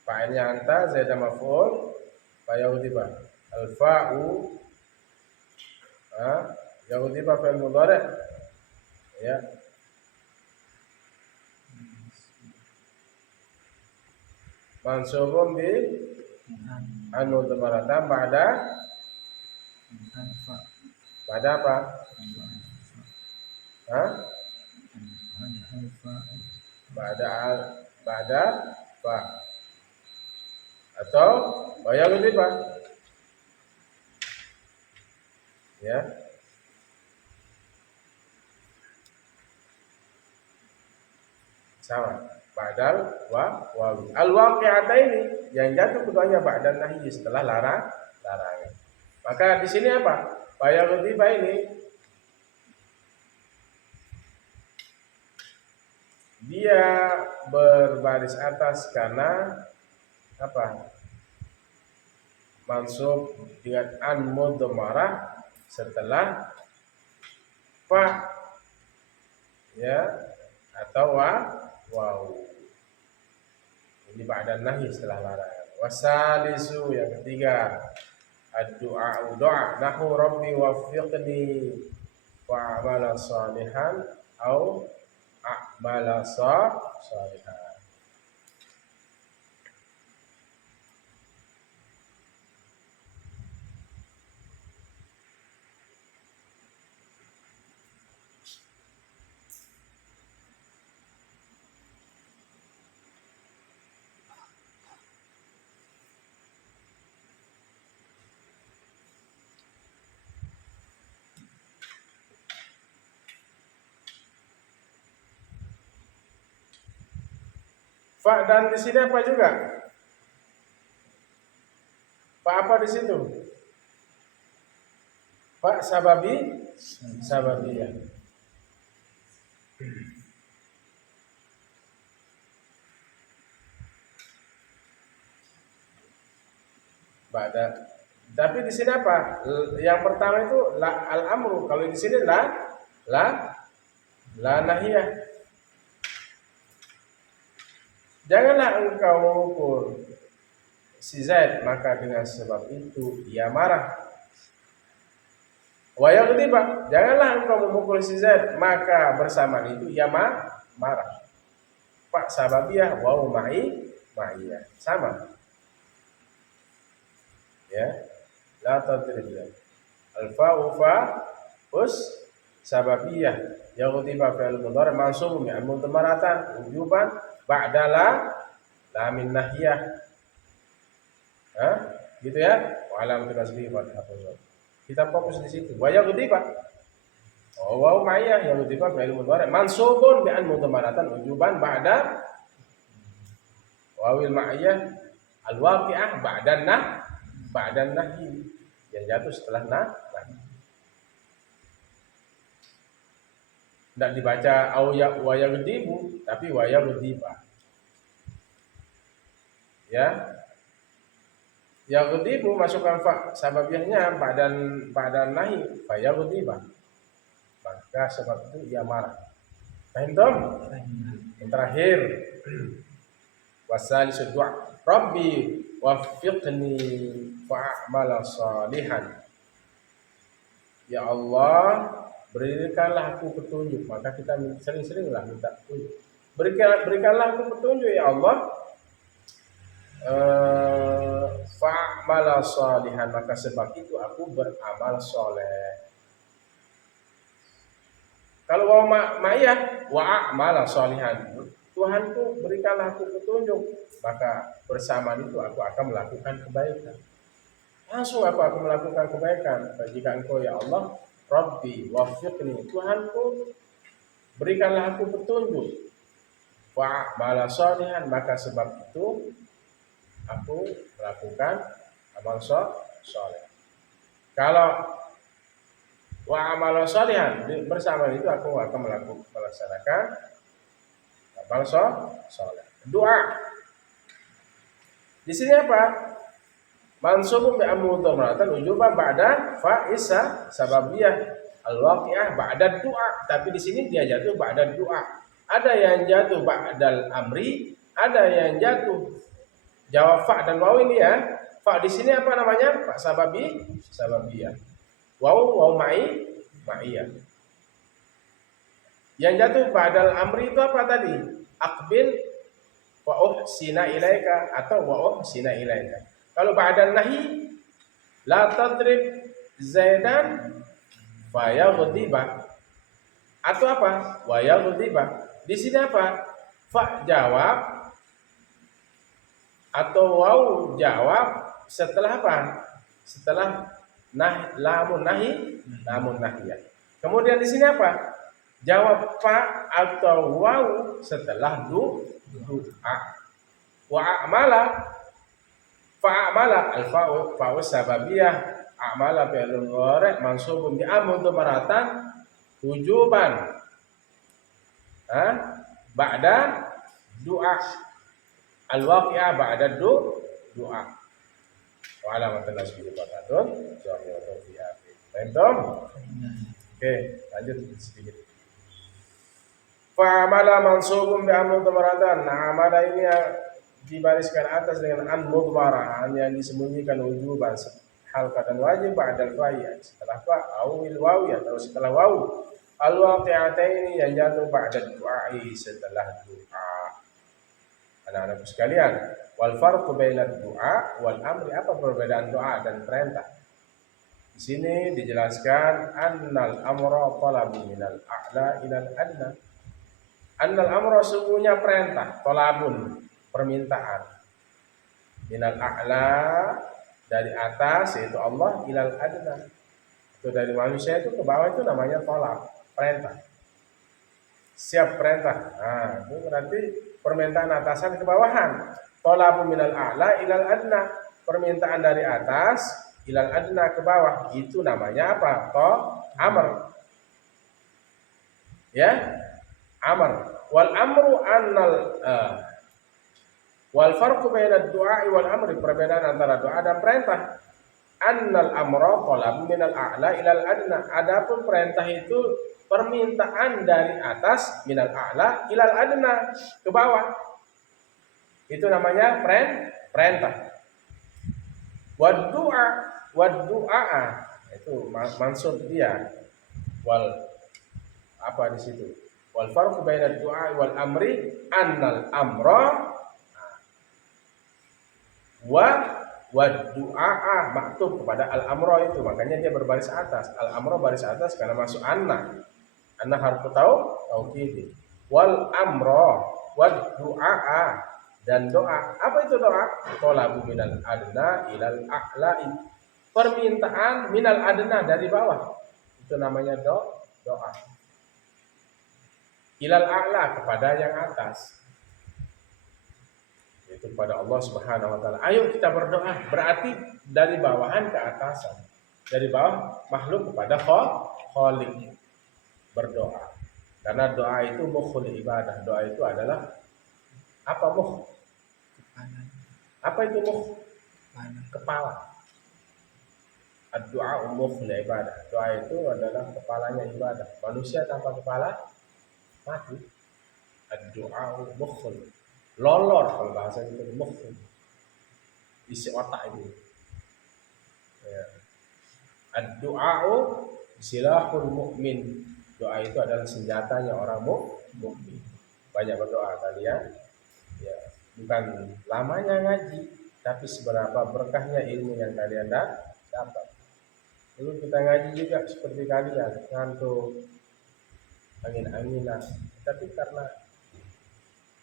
Fa'ilnya anta, Zaidan maf'ul, Fayaghdhiba. Al-fa'u yaghdhiba fi'il mudhari'. Ya. Mansubun bi an mudmaratan ba'da apa? Ba'da fa atau fayaghdhiba. Ya. Sama. Ba'dal wawi. Al-waqi'ataini yang jatuh keduanya ba'dan nahyi setelah larangan. Maka di sini apa? Fayaghdhiba ini dia berbaris atas karena apa? Mansub dengan an mudmarah setelah fa, ya, atau waw. Ini ba'dan nahyi setelah larangan. Wasalisu yang ketiga, ad-du'a doa nahu rabbi waffiqni wa amala salihan au a'mala salihan. Fa dan di sini apa juga? Fa apa di situ? Fa sababiyah. Ba'da. Tapi di sini apa? Yang pertama itu la al-amru. Kalau di sini la nahiyah. Janganlah engkau memukul si Zaid, maka dengan sebab itu ia marah. Wa yaghdhiba, janganlah engkau memukul si Zaid, maka bersamaan itu ia marah. Pak sababiyah waw ma'iyah. Sama. Ya. La tadrib. Al-fa'u fa us sababiyah. Yaghdhiba fi'il mudhari' mansubun bi al-mudmaratan wujuban ba'dala lamin nahiyah. Gitu ya. Wa alam tunasbihi wa hafazah. Kita fokus di situ. Wa yaghdhiba. Wa ma'iyah yaghdhiba fi'il mudhari' mansubun bi al-mudmaratan wujuban ba'da wawil ma'iyah al-waqi'ah ba'dan nahyi yang jatuh setelah nahi. Tidak dibaca wa yaghdhibu tapi wa yaghdhiba. Ya. Yaghdhibu masukkan fa sababiyahnya ba'dan nahi fa yaghdhiba. Maka sebab itu ia marah. Paham tom? Yang terakhir wasalisu du'a rabbi waffiqni fa'amala salihan. Ya Allah, berikanlah aku petunjuk. Maka kita sering-seringlah minta petunjuk. Berikanlah aku petunjuk ya Allah. Fa'amala salihan, maka sebab itu aku beramal soleh. Kalau wa ma'iyah wa a'mala salihan, Tuhanku berikanlah aku petunjuk, maka bersamaan itu aku akan melakukan kebaikan. Langsung aku akan melakukan kebaikan. Jika engkau ya Allah, Rabbi waffiqni, Tuhanku berikanlah aku petunjuk. Wa'amala salihan, maka sebab itu aku melakukan amal soleh. Kalau wa'amala salihan, bersamaan itu aku akan melaksanakan amal soleh. Doa. Di sini apa? Mansubun bi amudharatan ujuban ba'da fa'isa sababiyah al-waqi'ah ba'da doa. Tapi di sini dia jatuh ba'da doa. Ada yang jatuh ba'dal amri, ada yang jatuh jawab fa dan waw ini ya. Fa di sini apa namanya? Pak sababiyah. Waw ma'iyah. Yang jatuh ba'dal amri itu apa tadi? Aqbil wa uhsina ilaika atau wa uhsina ilaika. Kalau ba'dal nahi la tadrib Zaidan fa yaghdiba atau apa? Wa yaghdiba. Di sini apa? Fa jawab atau waw jawab setelah apa? Setelah lamun nahiyah. Kemudian di sini apa? Jawab fa atau waw setelah du'a. Wa a'mala fa a'mala al-fa'u sababiyah. A'mala fi'lun mudhari' mansubun bi amr maratan wujuban. Ba'da du'a. Al-waqi'ah ba'da du'a. Wa alamatun nasbihi fatatun zahiratu fi akhir. Paham? Oke, lanjut sedikit. Fa'amala mansubun bi an mudmaratan. Nah, amala ini dibariskan atas dengan an mudmarah yang disembunyikan wujuban hal kata wajib ba'dal fa'i setelah fa awil wawi atau setelah wawu. Al waqi'ataini yang jatuh ba'da du'ai setelah doa. Anak-anakku sekalian, wal farqu bainad du'a wal amri, apa perbedaan doa dan perintah? Di sini dijelaskan annal amra talabu minal a'la ilal adna. Annal amra sungguhnya perintah, talabun permintaan. Minal a'la dari atas yaitu Allah ilal adna. Itu dari manusia itu ke bawah itu namanya talab, perintah. Siap perintah. Nah, itu berarti permintaan atasan ke bawahan. Talabu minal a'la ilal adna. Permintaan dari atas ilal adna ke bawah. Itu namanya apa? Amr. Ya? Amr. Wal amru annal wal farqu bainad du'a wal amri, perbedaan antara doa dan perintah. Annal amra talab minal a'la ilal adna. Adapun perintah itu permintaan dari atas minal a'la ilal adna ke bawah. Itu namanya perintah. Wad du'a itu maksud dia. Wal apa di situ? Wal farqu bainad du'a wal amri annal amra wa du'a maktub kepada al amra itu, makanya dia berbaris atas. Al amra baris atas karena masuk anna harfu taukid. Wal amra wa du'a dan doa. Apa itu doa? Talabu minal adna ilal a'la'i. Permintaan minal adna dari bawah. Itu namanya doa. Ilal a'la kepada yang atas. Itu kepada Allah Subhanahu wa taala. Ayo kita berdoa. Berarti dari bawahan ke atasan. Dari bawah makhluk kepada khaliq. Berdoa. Karena doa itu mukhul ibadah. Doa itu adalah apa mukh? Apa itu mukh? Kepala. Ad-du'a mukhul ibadah. Doa itu adalah kepalanya ibadah. Manusia tanpa kepala mati. Ad-du'a mukhul. Lolor kalau bahasa itu mukhul. Isi otak itu. Ya. Ad-du'a silahul mu'min. Doa itu adalah senjatanya orang mukmin. Banyak berdoa kalian. Ya, bukan lamanya ngaji, tapi seberapa berkahnya ilmu yang kalian dapat. Dulu kita ngaji juga seperti kalian, ngantuk, angin-anginan, tapi karena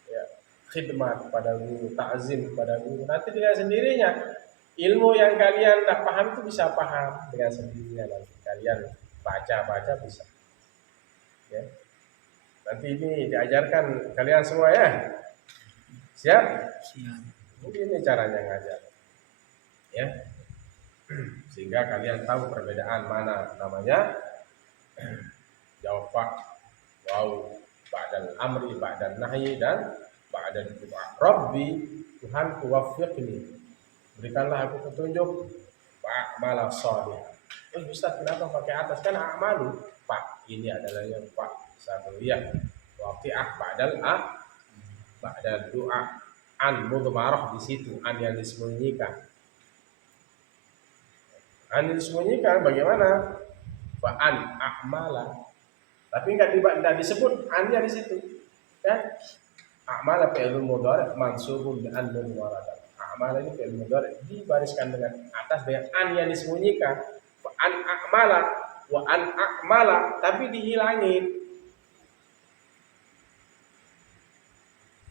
ya khidmat pada guru, ta'zim pada guru, nanti dengan sendirinya ilmu yang kalian tidak paham itu bisa paham dengan sendirinya. Nanti kalian baca bisa. Ya. Nanti ini diajarkan kalian semua ya. Siap? Ini caranya ngajar. Ya. Sehingga kalian tahu perbedaan mana namanya jawab fa, waw, ba'dal amri, ba'dal nahyi dan ba'dal du'a. Rabbi, Tuhanku waffiqni. Berikanlah aku petunjuk ba'malah shalih. Oh Ustaz, kenapa pakai atas? Kan a'malu. Pak, ini adalah yang Pak sabawiyah. Waqi'ah ba'dal du'a. An mudmarah di situ, an yang disembunyikan. An disembunyikan bagaimana? Fa an a'mala. Tapi enggak disebut annya di situ. Ya. A'mala fi'il mudhari' mansubun bi an muwaradah. A'mala ini fi'il mudhari' dibariskan dengan atas dengan an yang disembunyikan. Fa an a'mala wa an a'mala tapi dihilangin.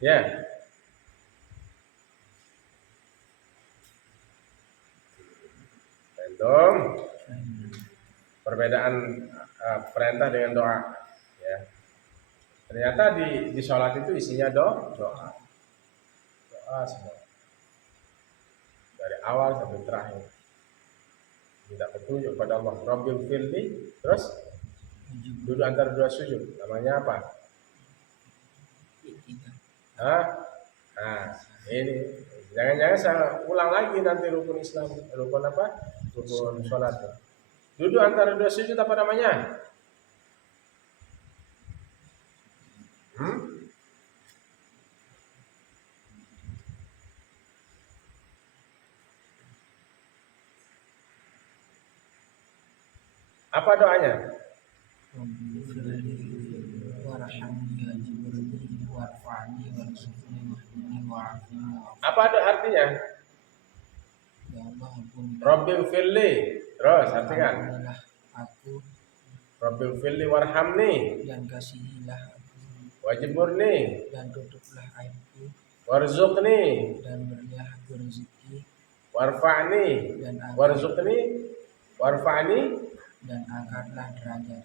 Ya. Dong. Perbedaan perintah dengan doa. Ya. Ternyata di sholat itu isinya doa. Doa semua. Dari awal sampai terakhir. Minta petunjuk pada Allah. Rabbil firli. Terus duduk antara dua sujud. Namanya apa? Hah? Nah, ini. Jangan-jangan saya ulang lagi nanti rukun Islam. Rukun apa? Rukun sholat. Duduk antara dua sujud apa namanya? Apa doanya? Apa ada artinya? Rabbil firli. Terus artikan. Aku Rabbil firli warhamni. dan kasihilah aku Wajburni. dan tutuplah aibku Warzuqni. dan berilah aku rezeki Warfa'ni. dan Warzuqni. Warfa'ni. dan angkatlah derajat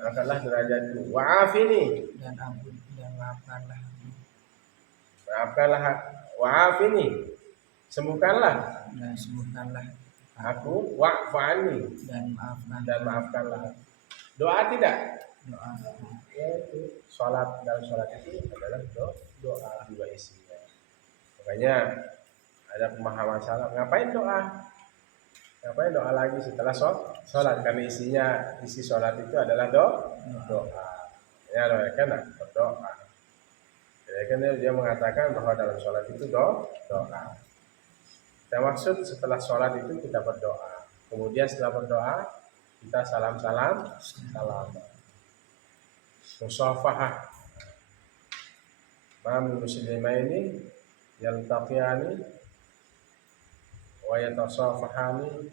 Angkatlah derajatku. Wa'afini. dan ampun dan maafkanlah aku Maafkanlah. Wa'afini. Sembuhkanlah dan sembuhkanlah aku. Wa'fa'ni. dan Dan maafkanlah. Doa tidak? doa Yaitu sholat, dalam sholat itu adalah doa juga isinya. Makanya ada pemahaman salah. Ngapain doa? Ngapain doa lagi setelah sholat? Karena isi sholat itu adalah doa. Ya, kan berdoa. Jadi kan dia mengatakan bahwa dalam sholat itu doa. Yang maksud setelah sholat itu kita berdoa. Kemudian setelah berdoa kita salam. Musafahah. Ma'al muslimaini yaltaqiyani wa yatasafahani.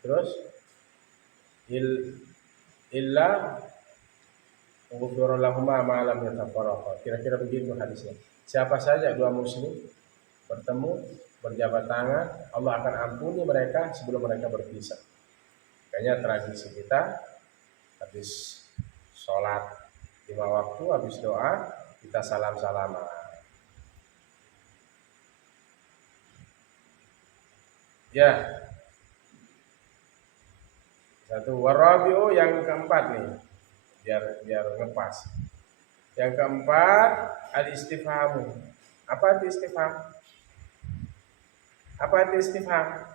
Terus illa ghufira lahumma ma lam yatafarraqa. Kira-kira begitu hadisnya. Siapa saja dua muslim bertemu berjabat tangan, Allah akan ampuni mereka sebelum mereka berpisah. Kayaknya tradisi kita habis sholat 5 waktu, habis doa kita salam-salaman. Ya. Satu warabiu yang keempat nih. Biar ngepas. Yang keempat al-istifhamu. Apa itu istifham? Apa itu istifham?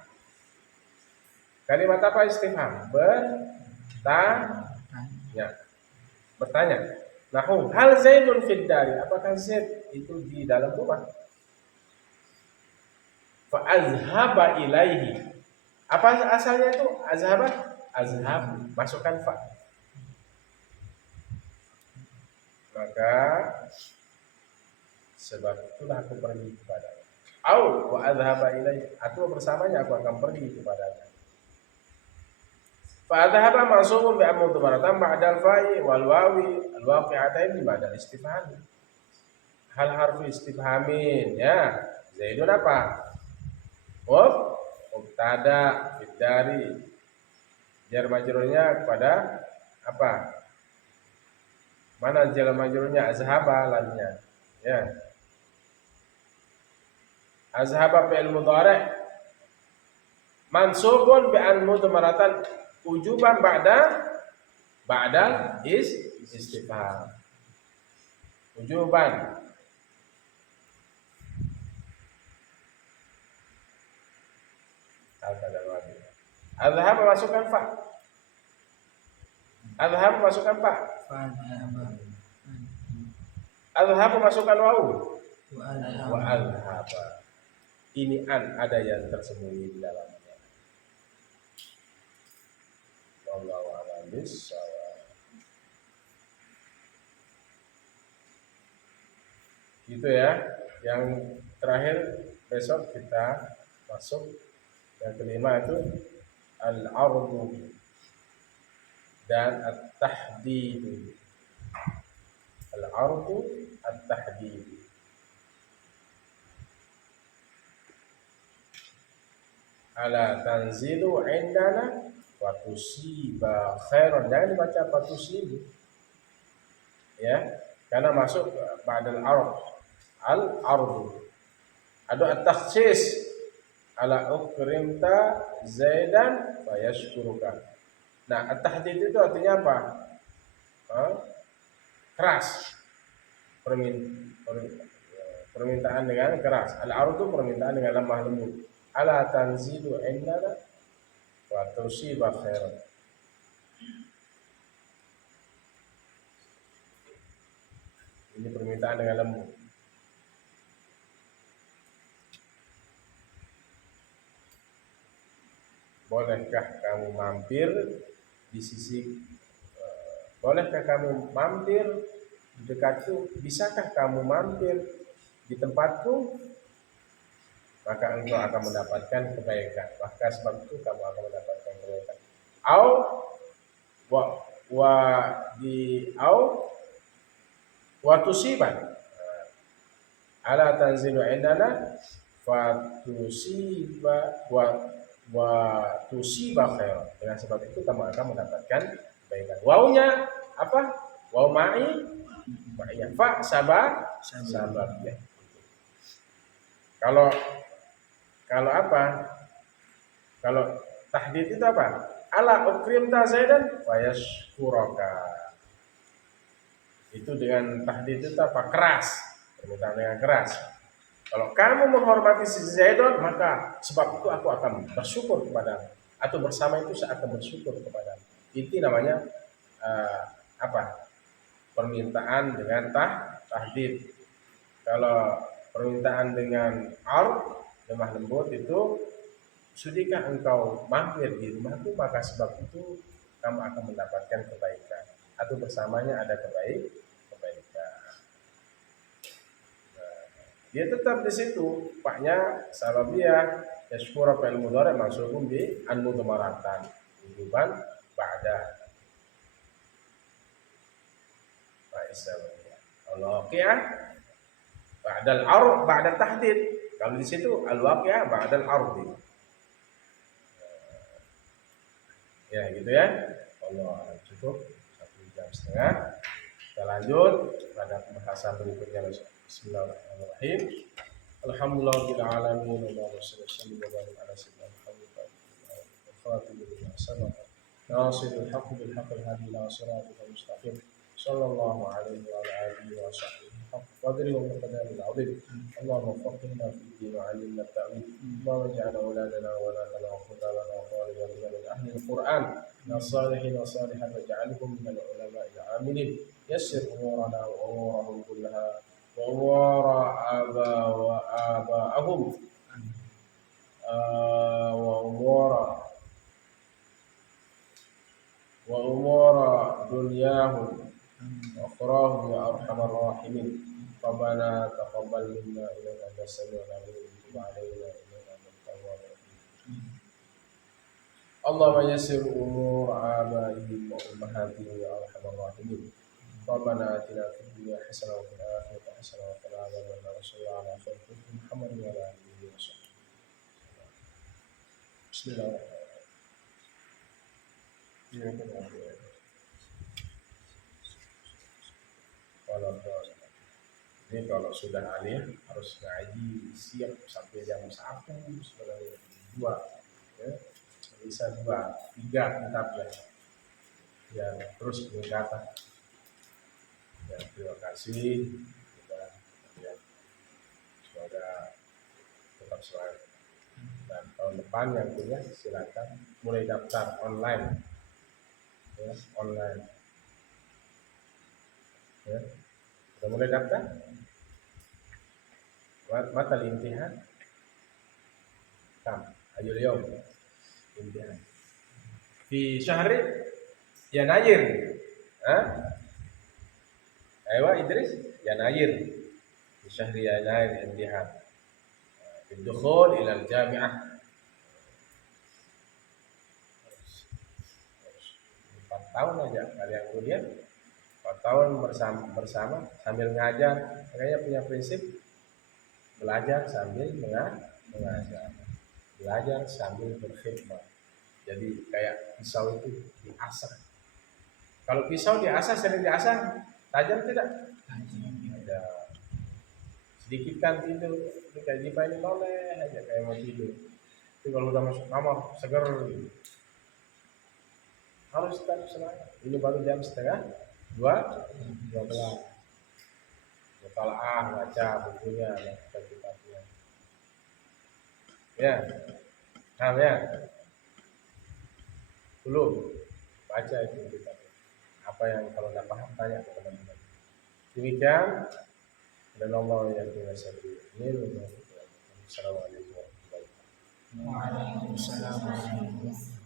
Kalimat apa istifham? Bertanya. Nahu, hal Zaidun fid dari? Apakah Zaid itu di dalam rumah? Fa azhaba ilaihi. Apa asalnya itu? Azhaba? Azhab. Masukkan fa. Maka sebab itulah aku pergi kepadanya. Au wa azhaba ilaihi. Atau bersamanya aku akan pergi kepadanya. Fa adhaba mansubun bi amr tubaratan ba'dal fa'i wal wawi al waqi'atain di ba'dal istifham. Hal harfu istifhamin ya. Zaidun apa? Mubtada bidari. Jar majrurnya kepada apa? Mana jar majrurnya? Azhaba lamnya. Ya. Azhaba fi'il mudhari' mansubun bi an mudmaratan ujuban ba'dal istifham. Ujuban. Azhab masukkan fa. Azhab masukkan fa. Azhab masukkan wawu. Wa azhaba. Ini an ada yang tersembunyi di dalamnya. bis-shawab. Gitu ya. Yang terakhir besok kita masuk yang kelima itu al-ardu dan at-tahdid. Al-ardu at-tahdid. Ala tanzilu indana wa tusiba khairan. Jangan dibaca fatusibu. Ya, karena masuk ba'dal ard. Al-ardu. Ada at-takhsis ala ukrimta zaidan wa yashkuruka. Nah, at-tahdid itu artinya apa? Keras. Permintaan dengan keras. Al-ardu permintaan dengan lemah lembut. Ala tanzilu indana wa tusiba khairan. Ini permintaan dengan lembut. Bolehkah kamu mampir di sisi bolehkah kamu mampir di dekatku? Bisakah kamu mampir di tempatku? Maka engkau akan mendapatkan kebaikan. Maka sebab itu kamu akan mendapatkan kebaikan. Wa tusiban. Ala tanzilu indana fa tusiba wa tusiba khair. Dengan sebab itu kamu akan mendapatkan kebaikan. Waunya apa? Wau ma'iyah. Fa sabab. Ya. Kalau apa? Kalau tahdid itu apa? Ala ukrimta zaidan wa yashkuraka. Itu dengan tahdid itu apa? Keras. Permintaan dengan keras. Kalau kamu menghormati si Zaidon, maka sebab itu aku akan bersyukur kepada, atau bersama itu saya akan bersyukur kepada. Itu namanya apa? Permintaan dengan tahdid. Kalau permintaan dengan lemah lembut itu, sudahkah engkau mampir di rumahku, maka sebab itu kamu akan mendapatkan kebaikan, atau bersamanya ada kebaikan. Dia tetap di situ. Paknya sababiyah yashkura fa'il mudhari' mansubun bi an-mudmaratan wujuban ba'da. Al-waqi'ah ba'dal ard ba'da tahdid. Kalau di situ al-waqi'ah ba'dal ardi. Ya, gitu ya. Allah cukup 1 jam setengah. Kita lanjut pada pembahasan berikutnya. Bismillahirrahmanirrahim. Alhamdulillahirabbil alamin wa sallallahu ala sayyidina Muhammad wa alihi wa sallam. Nasirul haqq bil haqq hadi ila siratal mustaqim. Sallallahu alaihi wa alihi wa sahbihi haqq qadri wa miqdaril azim. Allahumma faqqihna fid din wa 'allimna at-ta'wil. Allahumma ij'al auladana wa banatana wa khutabana wa talibana min ahli al-Qur'an. Nasalihin wa salihat waj'alhum min al-ulama al-'amilin. Yassir umurana wa umurahum kullaha وأمور آباءهم وأمور دنياهم وأخراهم يا أرحم الراحمين. ربنا تقبل منا إنك أنت السميع العليم وتب علينا إنك أنت التواب الرحيم. اللهم يسر أمور آبائهم وأمهاتهم يا أرحم الراحمين. ربنا آتنا في الدنيا حسنة وفي الآخرة حسنة وقنا عذاب النار. صلى الله على خير خلق محمد وعلى آله وصحبه. بسم الله الرحمن الرحيم. Ini kalau sudah alim harus ngaji siap sampai jam 1 sebenarnya 2 ya. Bisa 2, 3 kitab ya terus peningkatan. Ya, terima kasih. Semoga tetap semangat. Dan tahun depan yang punya silakan mulai daftar online. Ya, online. Ya. Sudah mulai daftar? Mata imtihan? Kam, ayo اليوم imtihan. Di syahri Yanayir. Hah? Ayo Idris, Yanayir. Di syahri Yanayir intihad. Bidukhul ila al-jami'ah. 4 tahun aja kalian kuliah. 4 tahun bersama sambil ngajar. Makanya punya prinsip belajar sambil mengajar. Belajar sambil berkhidmat. Jadi kayak pisau itu diasah. Kalau pisau diasah, sering diasah, tajam tidak? Ada. Sedikit kan tidur, ini kayak Jipa ini noleh aja kayak mau tidur. Tapi kalau udah masuk kamar, seger. Harus tetap semangat. Ini baru jam setengah 12. Mutalaah, baca bukunya, baca kitabnya. Ya, ya. Belum baca itu kitabnya. Apa yang kalau nggak paham tanya ke teman-teman. Demikian dan Allah yang biasa ini. Assalamualaikum warahmatullahi wabarakatuh. Waalaikumsalam warahmatullahi wabarakatuh.